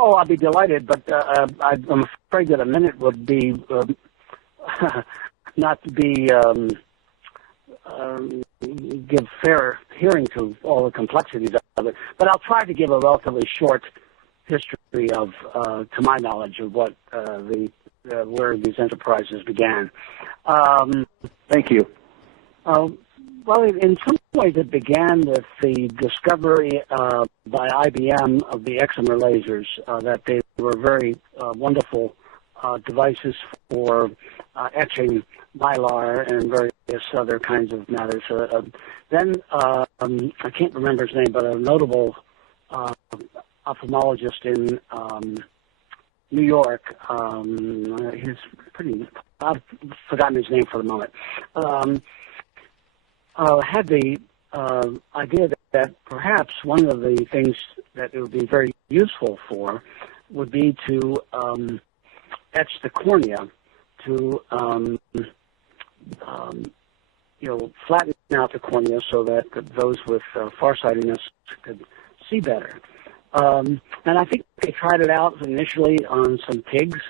Oh, I'd be delighted, but I'm afraid that a minute would be not to be give fair hearing to all the complexities of it. But I'll try to give a relatively short history of, to my knowledge, of what where these enterprises began. Thank you. Well, in some ways, it began with the discovery by IBM of the excimer lasers, that they were very wonderful devices for etching mylar and various other kinds of matters. Then, I can't remember his name, but a notable ophthalmologist in New York, he's I've forgotten his name for the moment, had the idea that perhaps one of the things that it would be very useful for would be to etch the cornea to, flatten out the cornea so that those with farsightedness could see better. And I think they tried it out initially on some pigs.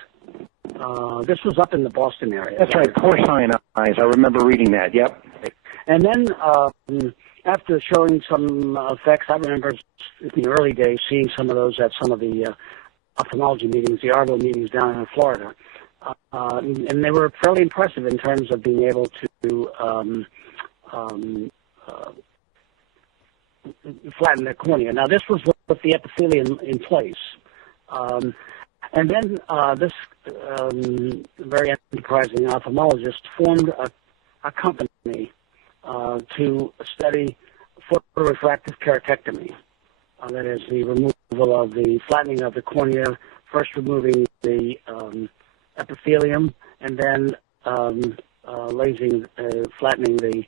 This was up in the Boston area. That's right, porcine eyes. I remember reading that, yep. And then after showing some effects, I remember in the early days seeing some of those at some of the ophthalmology meetings, the ARVO meetings down in Florida. And they were fairly impressive in terms of being able to flatten the cornea. Now, this was with the epithelium in place. And then this very enterprising ophthalmologist formed a company to study photorefractive keratectomy. That is the removal of the flattening of the cornea, first removing the epithelium, and then flattening the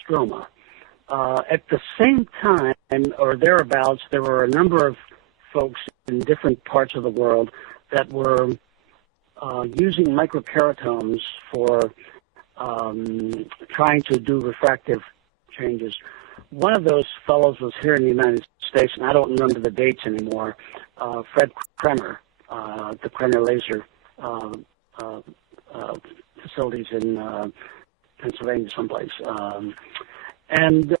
stroma. At the same time, or thereabouts, there were a number of folks in different parts of the world that were using microkeratomes for trying to do refractive changes. One of those fellows was here in the United States, and I don't remember the dates anymore, Fred Kremer, the Kremer laser facilities in Pennsylvania someplace. And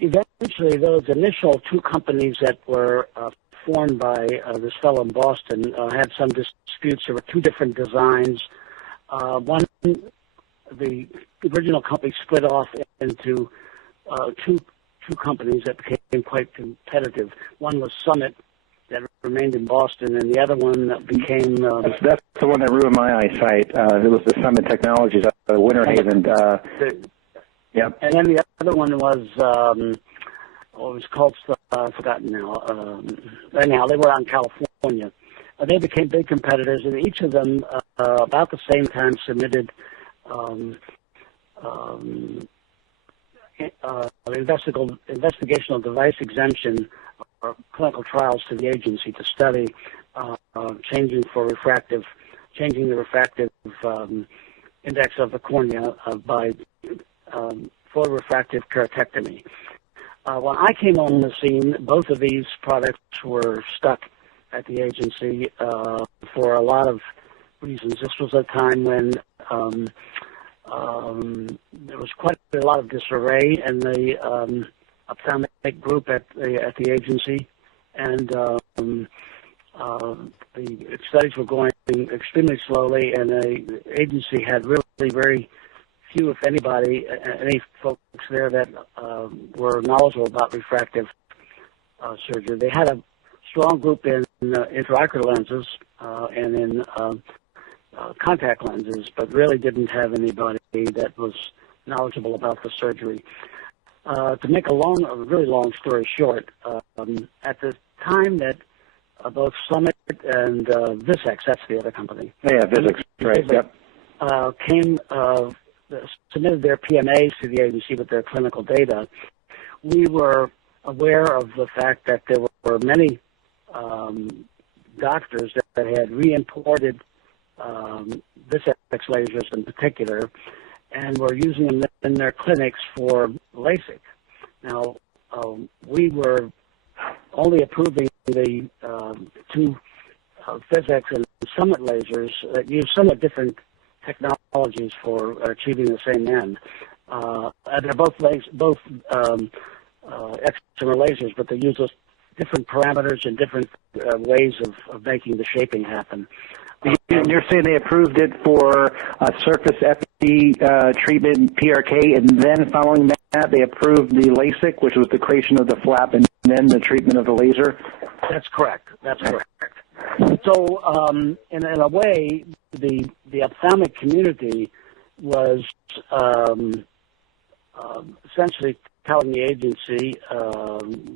eventually those initial two companies that were formed by this fellow in Boston had some disputes. There were two different designs. One, the original company split off into two companies that became quite competitive. One was Summit, that remained in Boston, and the other one that became... that's the one that ruined my eyesight. It was the Summit Technologies out of Winter Haven. Yep. And then the other one was, it was called, I've forgotten now. Anyhow, they were out in California. They became big competitors, and each of them, about the same time, submitted investigational device exemption or clinical trials to the agency to study changing the refractive index of the cornea by photorefractive keratectomy. When I came on the scene, both of these products were stuck at the agency for a lot of reasons. This was a time when there was quite a lot of disarray in the ophthalmic group at the agency, and the studies were going extremely slowly, and the agency had really very few, if anybody, any folks there that were knowledgeable about refractive surgery. They had a strong group in intraocular lenses and in contact lenses, but really didn't have anybody that was knowledgeable about the surgery. To make a really long story short, at the time that both Summit and Visex, that's the other company. Yeah, Visex, right, yep. Submitted their PMAs to the agency with their clinical data, we were aware of the fact that there were many doctors that had re-imported Visex lasers in particular, and were using them in their clinics for LASIK. Now, we were only approving the two physics and summit lasers that use somewhat different technologies for achieving the same end. They're both excimer lasers, but they use those different parameters and different ways of making the shaping happen. And you're saying they approved it for surface FE treatment, PRK, and then following that they approved the LASIK, which was the creation of the flap, and then the treatment of the laser? That's correct. That's correct. So, in a way, the ophthalmic community was essentially telling the agency,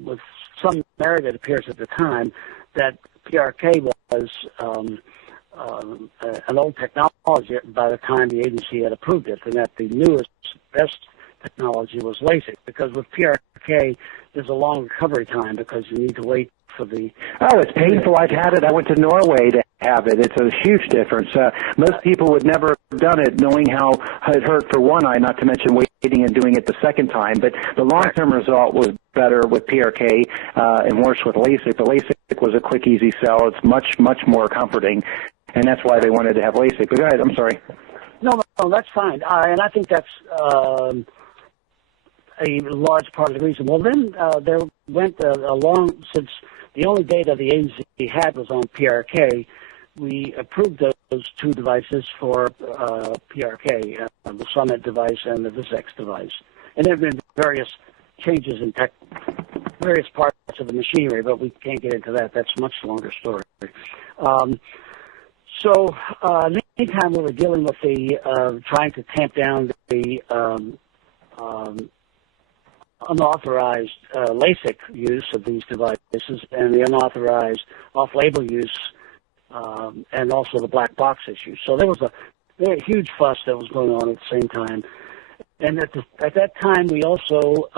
with some merit it appears at the time, that PRK was an old technology by the time the agency had approved it, and that the newest, best technology was LASIK, because with PRK, there's a long recovery time because you need to wait for the... Oh, it's painful. I've had it. I went to Norway to have it. It's a huge difference. Most people would never have done it knowing how it hurt for one eye, not to mention waiting and doing it the second time. But the long-term result was better with PRK and worse with LASIK. The LASIK was a quick, easy sell. It's much, much more comforting, and that's why they wanted to have LASIK. But go ahead. I'm sorry. No, that's fine. And I think that's a large part of the reason. Well, then there went along, since the only data the agency had was on PRK, we approved those two devices for PRK, the Summit device and the VisX device. And there have been various changes in various parts of the machinery, but we can't get into that. That's a much longer story. So anytime we were dealing with the trying to tamp down the unauthorized LASIK use of these devices and the unauthorized off-label use and also the black box issue. So there was a very huge fuss that was going on at the same time. And at that time, we also,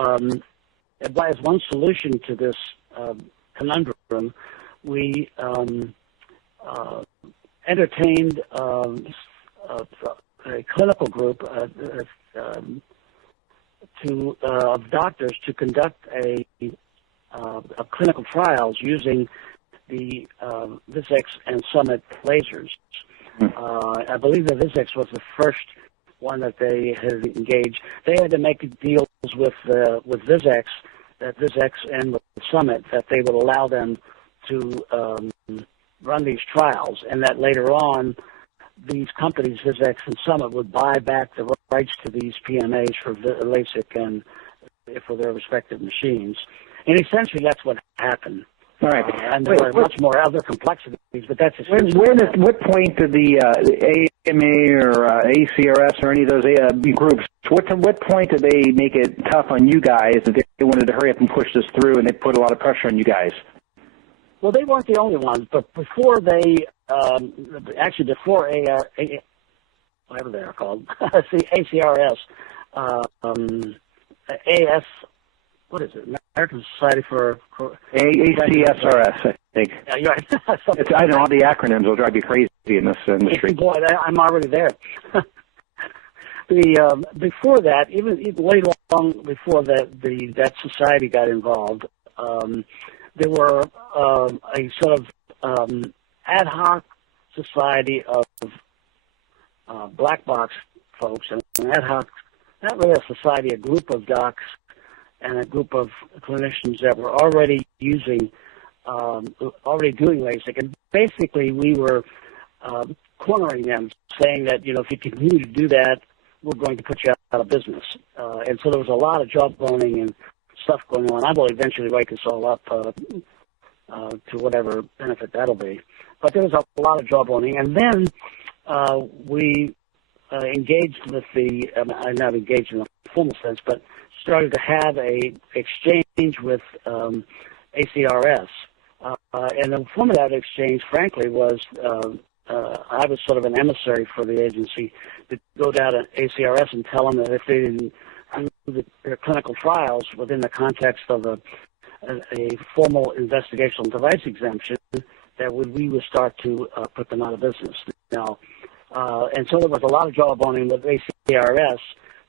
as one solution to this conundrum, we entertained a clinical group of doctors to conduct a clinical trials using the VisX and Summit lasers. I believe the VisX was the first one that they had engaged. They had to make deals with VisX, that VisX and with Summit, that they would allow them to run these trials, and that later on these companies, VisX and Summit, would buy back the rights to these PMAs for LASIK and for their respective machines. And essentially that's what happened. All right. And there are much more other complexities, but that's essentially... What point did the AMA or ACRS or any of those groups, what point did they make it tough on you guys that they wanted to hurry up and push this through, and they put a lot of pressure on you guys? Well, they weren't the only ones, but before they, before whatever they are called, ACRS, AS, what is it? American Society for ACSRS, I think. Yeah, you're right. I know all the acronyms will drive you crazy in this industry. Boy, I'm already there. Before that, even way long before that society got involved, there were a sort of ad hoc society of black box folks, and an ad hoc, not really a society, a group of docs and a group of clinicians that were already doing LASIK. And basically we were cornering them, saying that, if you continue to do that, we're going to put you out of business. And so there was a lot of jawboning and stuff going on. I will eventually wake this all up to whatever benefit that'll be. But there was a lot of jawboning. And then we engaged with not engaged in a formal sense, but started to have a exchange with ACRS. And the form of that exchange, frankly, was I was sort of an emissary for the agency to go down to ACRS and tell them that if they didn't do their clinical trials within the context of a formal investigational device exemption, that we would start to put them out of business. Now, and so there was a lot of jawboning with ACRS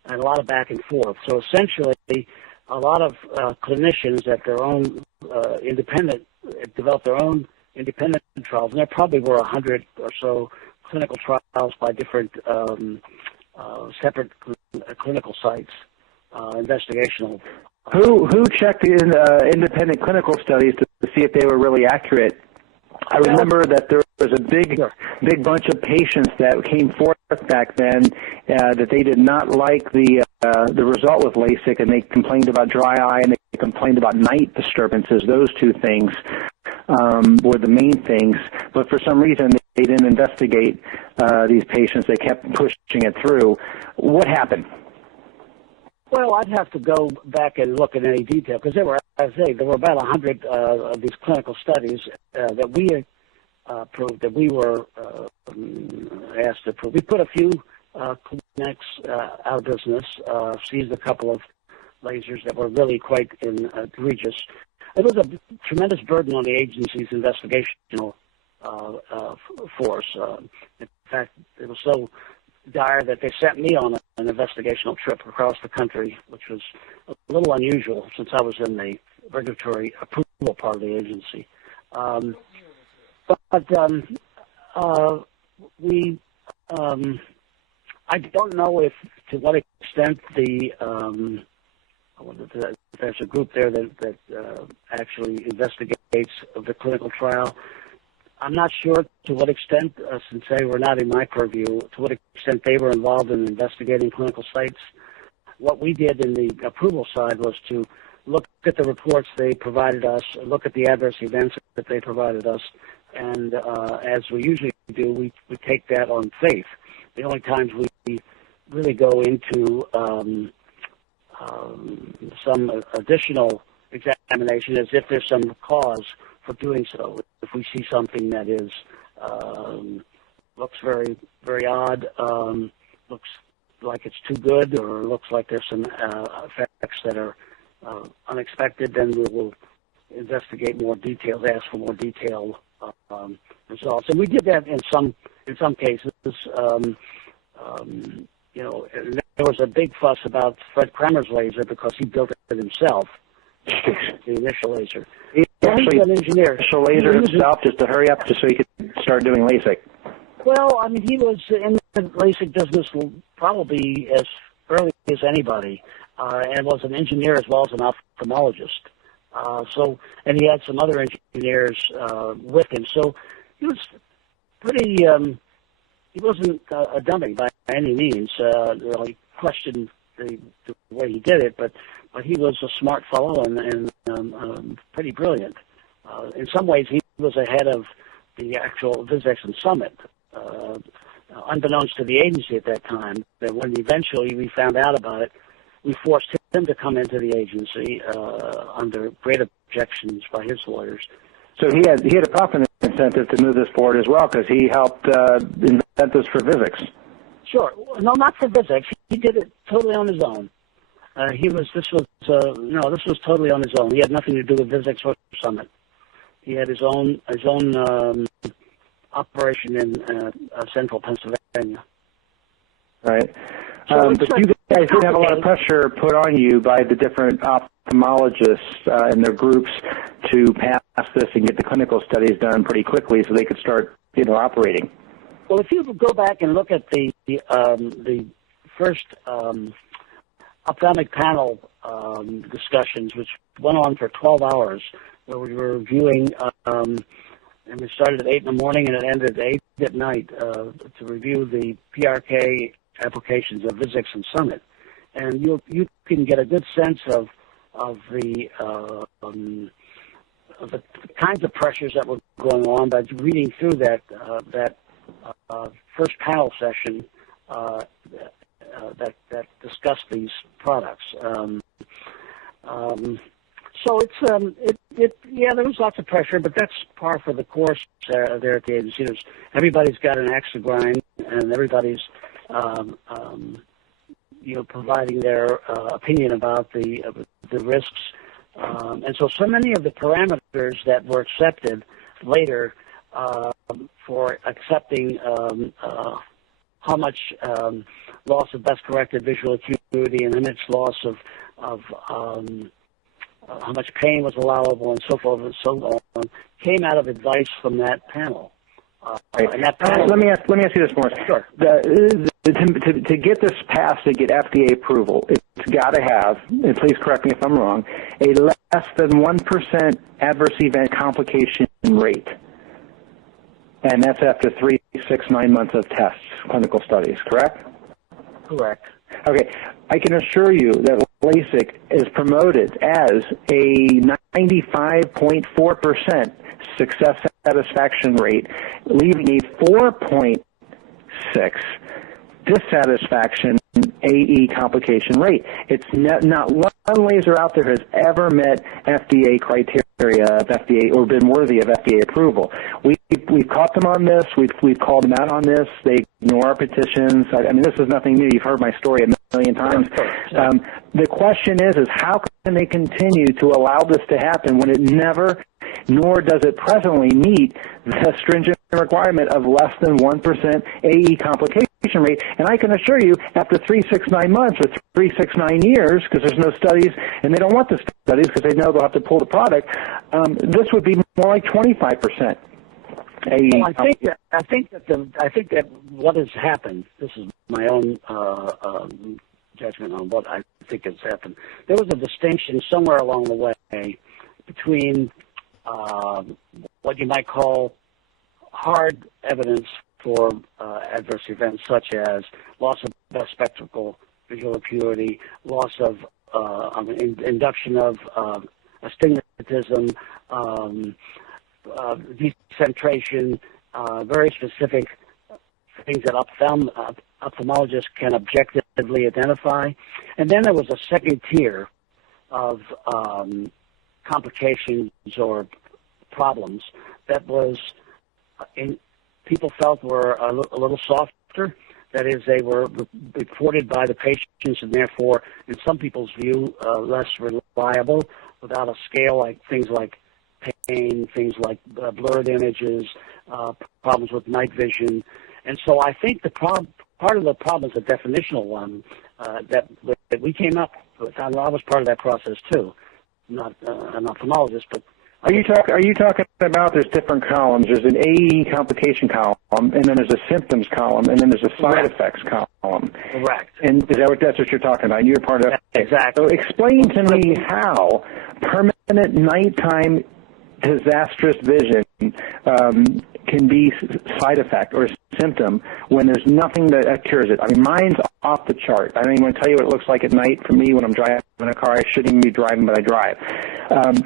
and a lot of back and forth. So essentially, a lot of clinicians at their own developed their own independent trials, and there probably were 100 or so clinical trials by different separate clinical sites, investigational. Who checked in independent clinical studies to see if they were really accurate? I remember that there was a big bunch of patients that came forth back then that they did not like the result with LASIK, and they complained about dry eye and they complained about night disturbances. Those two things were the main things, but for some reason they didn't investigate these patients. They kept pushing it through. What happened? Well, I'd have to go back and look in any detail because there were about 100 of these clinical studies that we proved that we were asked to prove. We put a few clinics out of business, seized a couple of lasers that were really quite egregious. It was a tremendous burden on the agency's investigational force. In fact, it was so dire that they sent me on an investigational trip across the country, which was a little unusual since I was in the regulatory approval part of the agency. I don't know to what extent there's a group there that actually investigates the clinical trial. I'm not sure to what extent, since they were not in my purview, to what extent they were involved in investigating clinical sites. What we did in the approval side was to look at the reports they provided us, look at the adverse events that they provided us, and as we usually do, we take that on faith. The only times we really go into some additional examination is if there's some cause for doing so. If we see something that is looks very, very odd, looks like it's too good, or looks like there's some effects that are unexpected, then we will investigate more details, ask for more detailed results. And we did that in some cases. There was a big fuss about Fred Kremer's laser because he built it himself, the initial laser. He actually an engineer. Initial laser himself just to hurry up just so he could start doing LASIK. Well, I mean, he was in the LASIK business probably as early as anybody, and was an engineer as well as an ophthalmologist. And he had some other engineers with him. So he was pretty. He wasn't a dummy by any means. Really questioned the way he did it, but he was a smart fellow and pretty brilliant. In some ways, he was ahead of the actual Physics and Summit, unbeknownst to the agency at that time. That when eventually we found out about it, we forced him to come into the agency under great objections by his lawyers. So he had a profit incentive to move this forward as well because he helped invent this for physics. Sure. No, not for physics. He did it totally on his own. This was totally on his own. He had nothing to do with Physics or Summit. He had his own operation in central Pennsylvania. Right. But you guys did have a lot of pressure put on you by the different ophthalmologists and their groups to pass this and get the clinical studies done pretty quickly so they could start, operating. Well, if you go back and look at the first ophthalmic panel discussions, which went on for 12 hours, where we were reviewing, and we started at 8 in the morning and it ended at 8 at night to review the PRK applications of Physics and Summit, and you can get a good sense of the kinds of pressures that were going on by reading through that first panel session that discussed these products. So there was lots of pressure, but that's par for the course there at the agency. Everybody's got an axe to grind, and everybody's providing their opinion about the risks, and so many of the parameters that were accepted later for accepting how much loss of best corrected visual acuity and how much loss of of how much pain was allowable and so forth and so on, came out of advice from that panel. And that panel let me ask you this, Morris. Sure. To get this passed, to get FDA approval, it's got to have, and please correct me if I'm wrong, a less than 1% adverse event complication rate. And that's after 3, 6, 9 months of tests, clinical studies, correct? Correct. Okay. I can assure you that LASIK is promoted as a 95.4% success satisfaction rate, leaving a 4.6 dissatisfaction AE complication rate. It's not one laser out there has ever met FDA criteria of FDA or been worthy of FDA approval. We've caught them on this. We've called them out on this. They ignore our petitions. I mean, this is nothing new. You've heard my story a million times. The question is how can they continue to allow this to happen when it never, nor does it presently meet the stringent requirement of less than 1% AE complication rate? And I can assure you, after 3, 6, 9 months or 3, 6, 9 years, because there's no studies, and they don't want the studies because they know they'll have to pull the product, this would be more like 25%. Well, I think that what has happened. This is my own judgment on what I think has happened. There was a distinction somewhere along the way between what you might call hard evidence for adverse events, such as loss of best spectacle, visual acuity, loss of induction of astigmatism, decentration, very specific things that ophthalmologists can objectively identify. And then there was a second tier of complications or problems that was people felt were a little softer. That is, they were reported by the patients and therefore, in some people's view, less reliable, without a scale, like things like pain, things like blurred images, problems with night vision. And so I think part of the problem is a definitional one that we came up with. I was part of that process too. I'm not an ophthalmologist, but Are you talking about there's different columns? There's an AE complication column, and then there's a symptoms column, and then there's a side effects column. Correct. And that's what you're talking about? You're part of that. Exactly. So explain to me how permanent nighttime disastrous vision can be side effect or symptom when there's nothing that cures it. I mean, mine's off the chart. I don't even want to tell you what it looks like at night for me when I'm driving a car. I shouldn't even be driving, but I drive.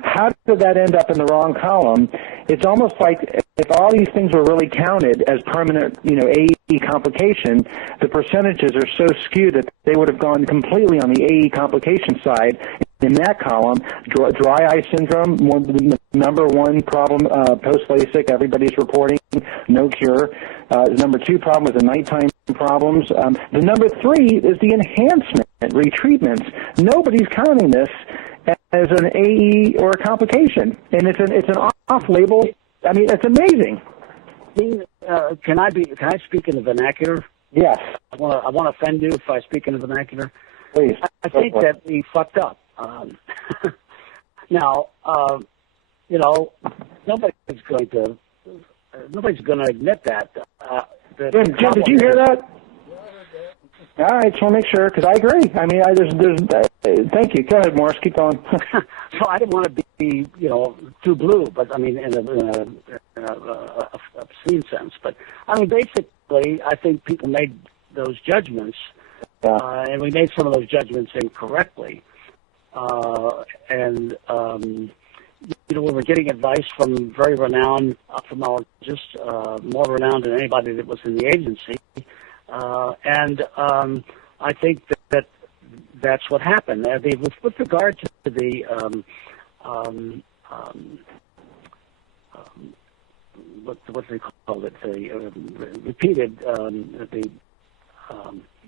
How did that end up in the wrong column? It's almost like if all these things were really counted as permanent, AE complication, the percentages are so skewed that they would have gone completely on the AE complication side. In that column, dry eye syndrome, the number one problem post-LASIK, everybody's reporting, no cure. The number 2 problem was the nighttime problems. The number 3 is the enhancement, retreatments. Nobody's counting this as an AE or a complication, and it's an off-label. I mean, it's amazing. Can I speak in the vernacular? Yes. I want to offend you if I speak in the vernacular. Please. I think that we fucked up. Now, nobody's going to admit that. Jim, did you hear that? All right, just want to make sure, because I agree. I mean, thank you. Go ahead, Morris. Keep going. So I didn't want to be, too blue, but I mean, in a obscene sense. But I mean, basically, I think people made those judgments, and we made some of those judgments incorrectly. We were getting advice from very renowned ophthalmologists, more renowned than anybody that was in the agency. I think that's what happened. With regard to the what do they call it? The repeated the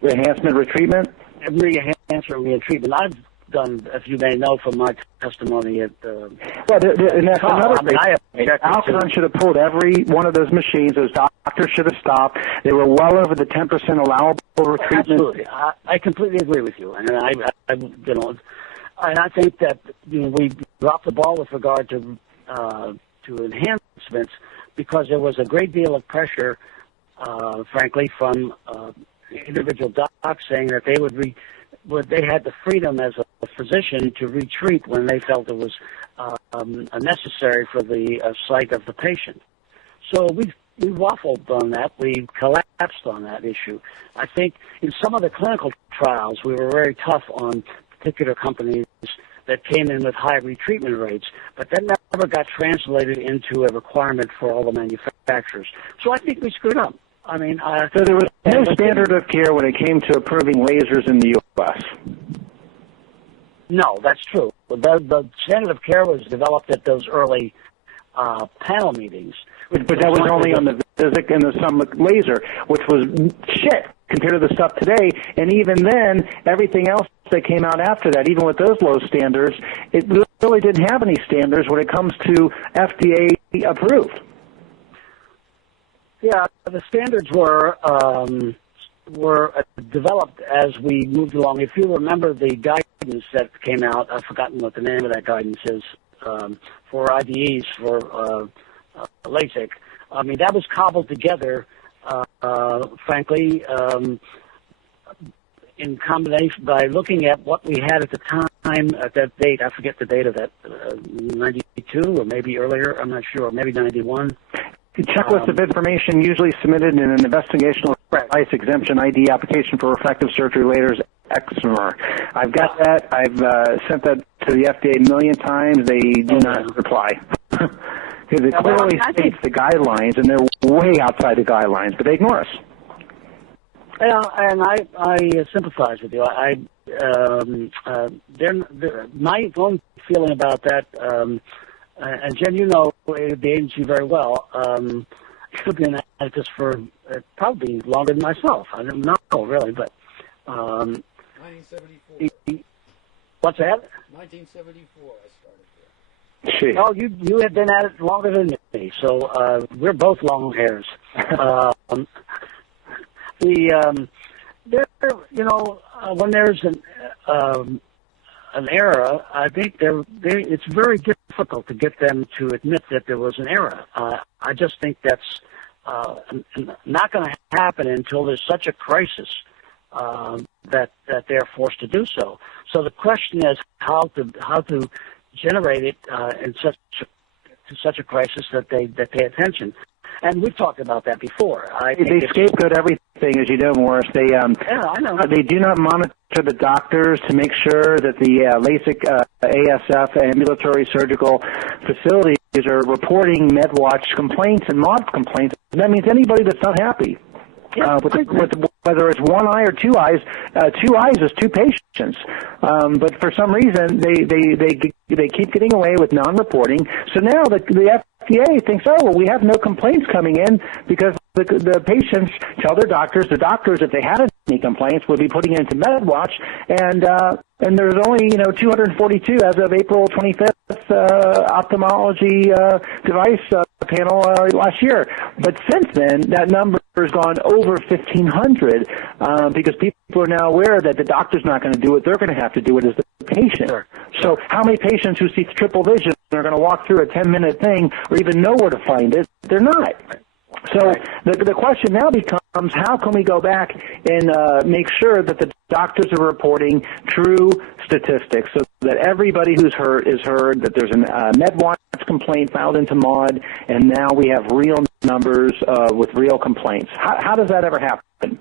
enhancement retreatment. Retreatment. I've done, as you may know from my testimony at and that's another thing. Alcon should have pulled every one of those machines. Those doctors should have stopped. They were well over the 10% allowable retreatment. Absolutely, I completely agree with you. And And I think that we dropped the ball with regard to enhancements because there was a great deal of pressure, frankly, from individual docs saying that they had the freedom as a physician to retreat when they felt it was necessary for the sight of the patient. So we waffled on that. We collapsed on that issue. I think in some of the clinical trials, we were very tough on particular companies that came in with high retreatment rates, but that never got translated into a requirement for all the manufacturers. So I think we screwed up. I mean, so there was no standard of care when it came to approving lasers in the U.S. No, that's true. The standard of care was developed at those early panel meetings. But that was only on the LASIK and the Summit laser, which was shit compared to the stuff today. And even then, everything else that came out after that, even with those low standards, it really didn't have any standards when it comes to FDA approved. Yeah, the standards were developed as we moved along. If you remember the guidance that came out, I've forgotten what the name of that guidance is, for IDEs for LASIK. I mean, that was cobbled together, frankly, in combination by looking at what we had at the time, at that date. I forget the date of that, 92 or maybe earlier. I'm not sure, maybe 91. The checklist of information usually submitted in an investigational device exemption ID application for refractive surgery lasers eczema. I've got that. I've sent that to the FDA a million times. They do not reply. Because it clearly states the guidelines, and they're way outside the guidelines, but they ignore us. Yeah, and I sympathize with you. My own feeling about that, and Jen, you know the agency very well. You've been at this for probably longer than myself. I don't know really, but 1974. What's that? 1974. I started there. Gee. Oh, you have been at it longer than me, so we're both long hairs. When there's an error, I think it's very difficult to get them to admit that there was an error. I just think that's not going to happen until there's such a crisis that they're forced to do so. So the question is how to generate it in such a crisis that they pay attention. And we've talked about that before. They scapegoat everything, as you know, Morris. They yeah, I know. They do not monitor the doctors to make sure that the LASIK, ASF, ambulatory surgical facilities are reporting MedWatch complaints and MOD complaints. And that means anybody that's not happy. Whether it's one eye or two eyes is two patients. But for some reason, they keep getting away with non-reporting. So now the FDA thinks, oh, well, we have no complaints coming in because the patients tell their doctors. The doctors, if they had any complaints, would be putting it into MedWatch. And there's only 242 as of April 25th ophthalmology device panel last year. But since then, that number has gone over 1,500 because people are now aware that the doctor's not going to do it. They're going to have to do it as the patient. Sure. So how many patients who see triple vision are going to walk through a 10-minute thing or even know where to find it? They're not. So the question now becomes, how can we go back and make sure that the doctors are reporting true statistics so that everybody who's hurt is heard, that there's a MedWatch complaint filed into MOD, and now we have real numbers with real complaints. How does that ever happen?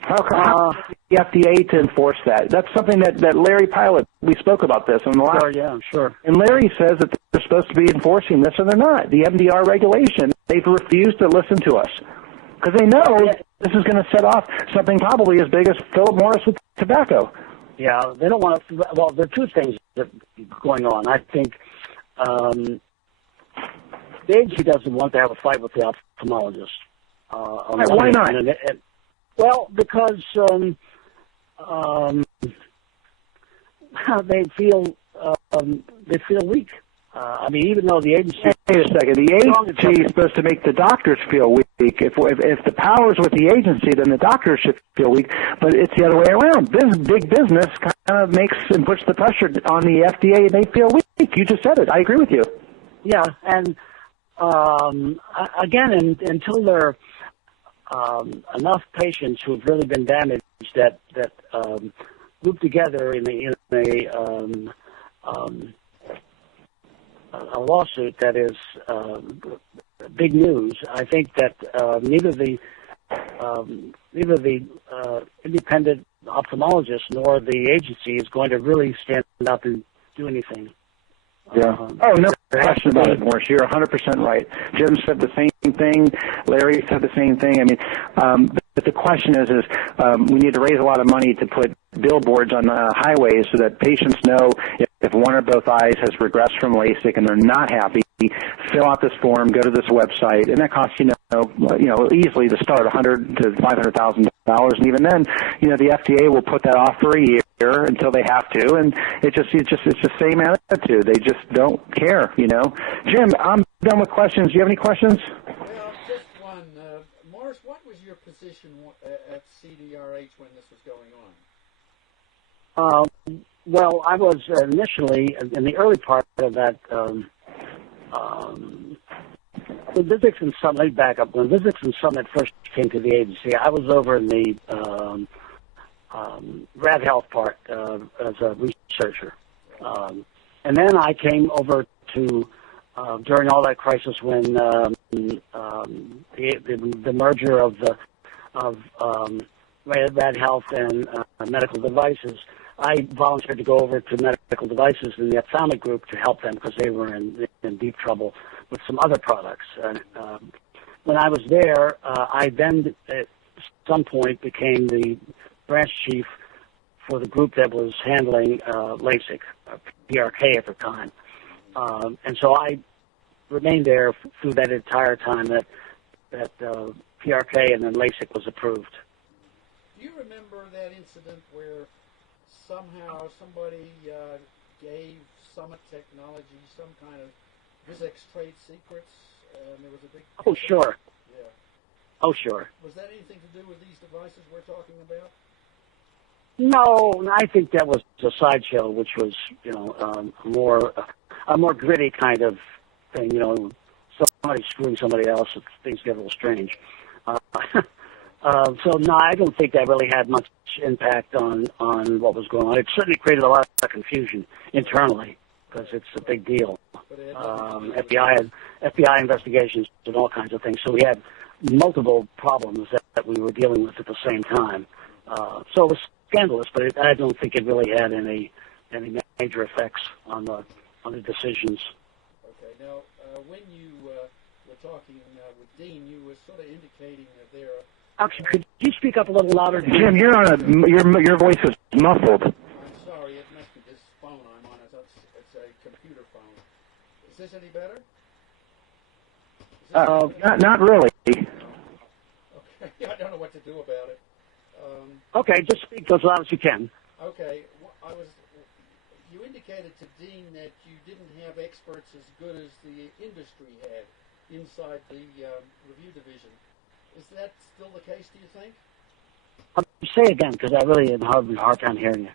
How the FDA to enforce that? That's something that Larry Pilot, we spoke about this on the last. Sure, yeah, sure. And Larry says that they're supposed to be enforcing this, and they're not. The MDR regulation, they've refused to listen to us because they know this is going to set off something probably as big as Philip Morris with tobacco. Yeah, they don't want to. Well, there are two things that are going on. I think the agency doesn't want to have a fight with the ophthalmologist. Why not? Well, because they feel weak. I mean, even though the agency. Wait a second. The agency is supposed to make the doctors feel weak. If the power's with the agency, then the doctors should feel weak. But it's the other way around. Big business kind makes and puts the pressure on the FDA, and they feel weak. You just said it. I agree with you. Yeah, and again, until there are enough patients who have really been damaged that group together in a lawsuit that is big news, I think that neither the independent ophthalmologist nor the agency is going to really stand up and do anything. Yeah. No question about it, Morris. You're 100% right. Jim said the same thing. Larry said the same thing. I mean, but the question is we need to raise a lot of money to put billboards on highways so that patients know if one or both eyes has regressed from LASIK and they're not happy, fill out this form, go to this website, and that costs easily to start $100,000 to $500,000, and even then, the FDA will put that off for a year until they have to, and it's the same attitude. They just don't care, Jim, I'm done with questions. Do you have any questions? Well, just one. Morris, what was your position at CDRH when this was going on? Well, I was initially in the early part of that. When Vizix and Summit, let me back up. When Vizix and Summit first came to the agency, I was over in the Rad Health part as a researcher. And then I came over to, during all that crisis when the merger of Rad Health and medical devices, I volunteered to go over to medical devices in the ophthalmic group to help them because they were in deep trouble with some other products. When I was there, I then at some point became the branch chief for the group that was handling LASIK, PRK at the time. And so I remained there through that entire time that PRK and then LASIK was approved. Do you remember that incident where somehow somebody gave Summit Technology some kind of Vizix trade secrets, and there was a big... Oh, sure. Yeah. Oh, sure. Was that anything to do with these devices we're talking about? No, I think that was a sideshow, which was, a more gritty kind of thing, somebody screwing somebody else, things get a little strange. So, no, I don't think that really had much impact on what was going on. It certainly created a lot of confusion internally because it's a big deal. FBI investigations and all kinds of things. So we had multiple problems that we were dealing with at the same time. So it was scandalous, but I don't think it really had any major effects on the decisions. Okay. Now, when you were talking with Dean, you were sort of indicating that there are... Actually, could you speak up a little louder? Jim, your voice is muffled. I'm sorry, it must be this phone I'm on. It's a computer phone. Is this any better? Not really. Okay, I don't know what to do about it. Okay, just speak as loud as you can. Okay, you indicated to Dean that you didn't have experts as good as the industry had inside the review division. Is that still the case, do you think? Say again, because I really had a hard time hearing you.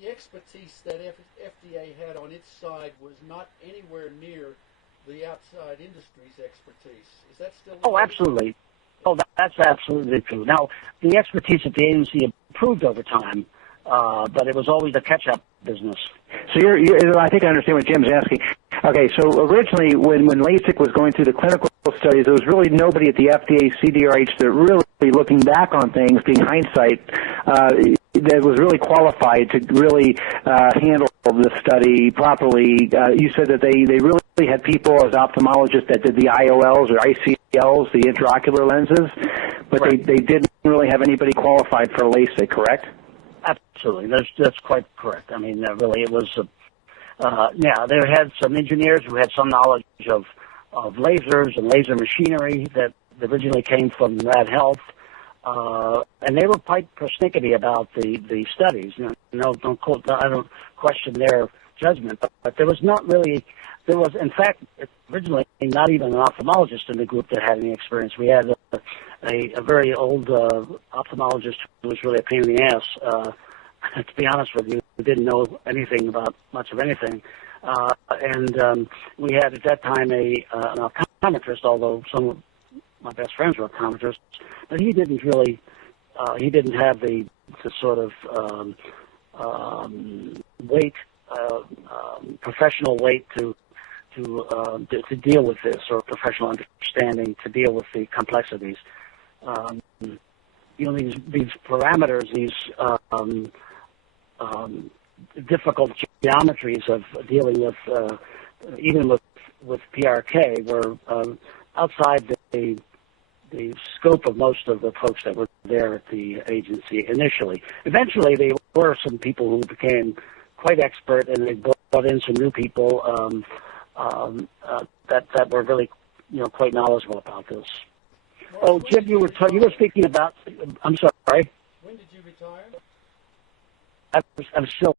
The expertise that FDA had on its side was not anywhere near the outside industry's expertise. Is that still the case? Absolutely. Oh, that's absolutely true. Now, the expertise that the agency improved over time, but it was always a catch-up business. So I think I understand what Jim's asking. Okay, so originally when LASIK was going through the clinical studies, there was really nobody at the FDA, CDRH that really, looking back on things, being hindsight, that was really qualified to really handle the study properly. You said that they really had people as ophthalmologists that did the IOLs or ICLs, the intraocular lenses, but right. they didn't really have anybody qualified for LASIK, correct? Absolutely. That's quite correct. I mean, really, it was... they had some engineers who had some knowledge of lasers and laser machinery that originally came from Rad Health, and they were quite persnickety about the studies. I don't question their judgment, but there was not really. There was, in fact, originally not even an ophthalmologist in the group that had any experience. We had a very old ophthalmologist who was really a pain in the ass. To be honest with you, didn't know anything about much of anything. And we had at that time an optometrist, although some of my best friends were optometrists, but he didn't really, he didn't have the sort of weight, professional weight to deal with this, or professional understanding to deal with the complexities. You know, these parameters, these difficult geometries of dealing with, even with PRK, were outside the scope of most of the folks that were there at the agency initially. Eventually, there were some people who became quite expert, and they brought in some new people that were really, you know, quite knowledgeable about this. Oh, Jim, you were speaking about. I'm sorry. When did you retire? I'm still